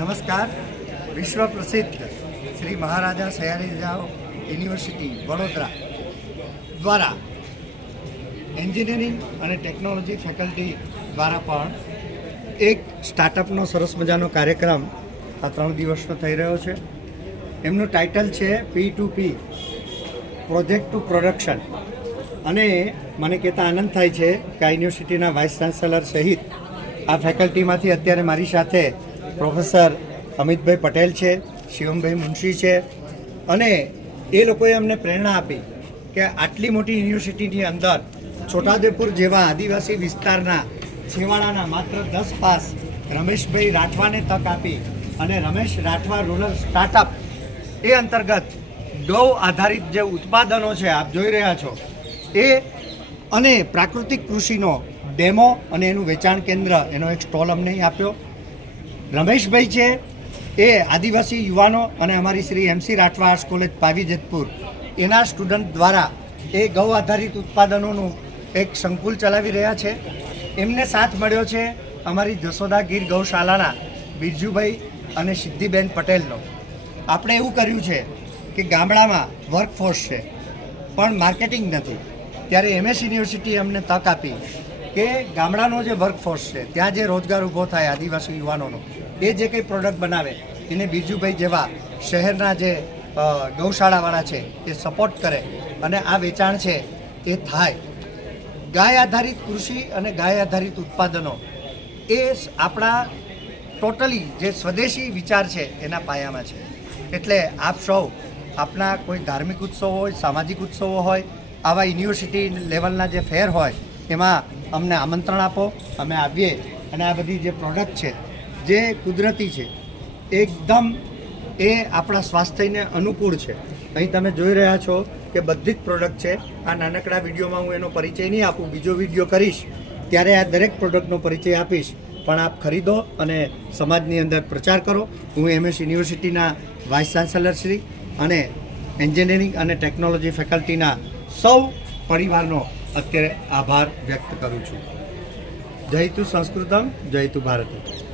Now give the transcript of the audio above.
નમસ્કાર. વિશ્વ પ્રસિદ્ધ શ્રી મહારાજા સયાજીરાવ યુનિવર્સિટી વડોદરા દ્વારા એન્જિનિયરિંગ અને ટેકનોલોજી ફેકલ્ટી દ્વારા પણ એક સ્ટાર્ટઅપનો સરસ મજાનો કાર્યક્રમ આ ત્રણ દિવસનો થઈ રહ્યો છે. એમનું ટાઇટલ છે P to P project to production અને મને કહેતા આનંદ થાય છે કે આ યુનિવર્સિટીના વાઇસ ચાન્સેલર સહિત આ ફેકલ્ટીમાંથી અત્યારે મારી સાથે પ્રોફેસર અમિતભાઈ પટેલ છે, શિવમભાઈ મુનશી છે. અને એ લોકોએ અમને પ્રેરણા આપી કે આટલી મોટી યુનિવર્સિટીની અંદર છોટાઉદેપુર જેવા આદિવાસી વિસ્તારના છેવાડાના માત્ર દસ પાસ રમેશભાઈ રાઠવાને તક આપી અને રમેશ રાઠવા રૂરલ સ્ટાર્ટઅપ એ અંતર્ગત ગૌ આધારિત જે ઉત્પાદનો છે, આપ જોઈ રહ્યા છો, એ અને પ્રાકૃતિક કૃષિનો ડેમો અને એનું વેચાણ કેન્દ્ર એનો એક સ્ટોલ અમને આપ્યો. રમેશભાઈ છે, એ આદિવાસી યુવાનો અને અમારી Shri M C Rathwa college Pavi Jetpur. એના સ્ટુડન્ટ દ્વારા એ ગૌ આધારિત ઉત્પાદનોનું એક સંકુલ ચલાવી રહ્યા છે. એમને સાથ મળ્યો છે અમારી જસોદા ગીર ગૌશાલાના બિરજુભાઈ અને સિદ્ધિબેન પટેલનો. આપણે એવું કર્યું છે કે ગામડામાં વર્કફોર્સ છે, પણ માર્કેટિંગ નથી. ત્યારે એમએસ યુનિવર્સિટીએ અમને તક આપી. કે ગામડાનો જે વર્કફોર્સ છે, ત્યાં જે રોજગાર ઊભો થાય આદિવાસી યુવાનોનો, એ જે કંઈ પ્રોડક્ટ બનાવે, એને બીજુભાઈ જેવા શહેરના જે ગૌશાળાવાળા છે, એ સપોર્ટ કરે અને આ વેચાણ છે, એ થાય. ગાય આધારિત કૃષિ અને ગાય આધારિત ઉત્પાદનો, એ આપણા ટોટલી જે સ્વદેશી વિચાર છે, એના પાયામાં છે. એટલે આપ સૌ, આપના કોઈ ધાર્મિક ઉત્સવો હોય, સામાજિક ઉત્સવો હોય, આવા યુનિવર્સિટી લેવલના જે ફેર હોય, એમાં અમને આમંત્રણ આપો, અમે આવીએ અને આ બધી જે પ્રોડક્ટ છે, જે કુદરતી છે, એકદમ એ આપણા સ્વાસ્થ્યને અનુકૂળ છે. અહીં તમે જોઈ રહ્યા છો કે બધી જ પ્રોડક્ટ છે. આ નાનકડા વિડીયોમાં હું એનો પરિચય નહીં આપું, બીજો વીડિયો કરીશ. ત્યારે આ દરેક પ્રોડક્ટનો પરિચય આપીશ. પણ આપ ખરીદો અને સમાજની અંદર પ્રચાર કરો. હું એમએસ યુનિવર્સિટીના વાઇસ ચાન્સેલર શ્રી અને એન્જિનિયરિંગ અને ટેકનોલોજી ફેકલ્ટીના સૌ પરિવારનો અત્યારે આભાર વ્યક્ત કરું છું. જય તું સંસ્કૃતમ જય તું ભારતમ.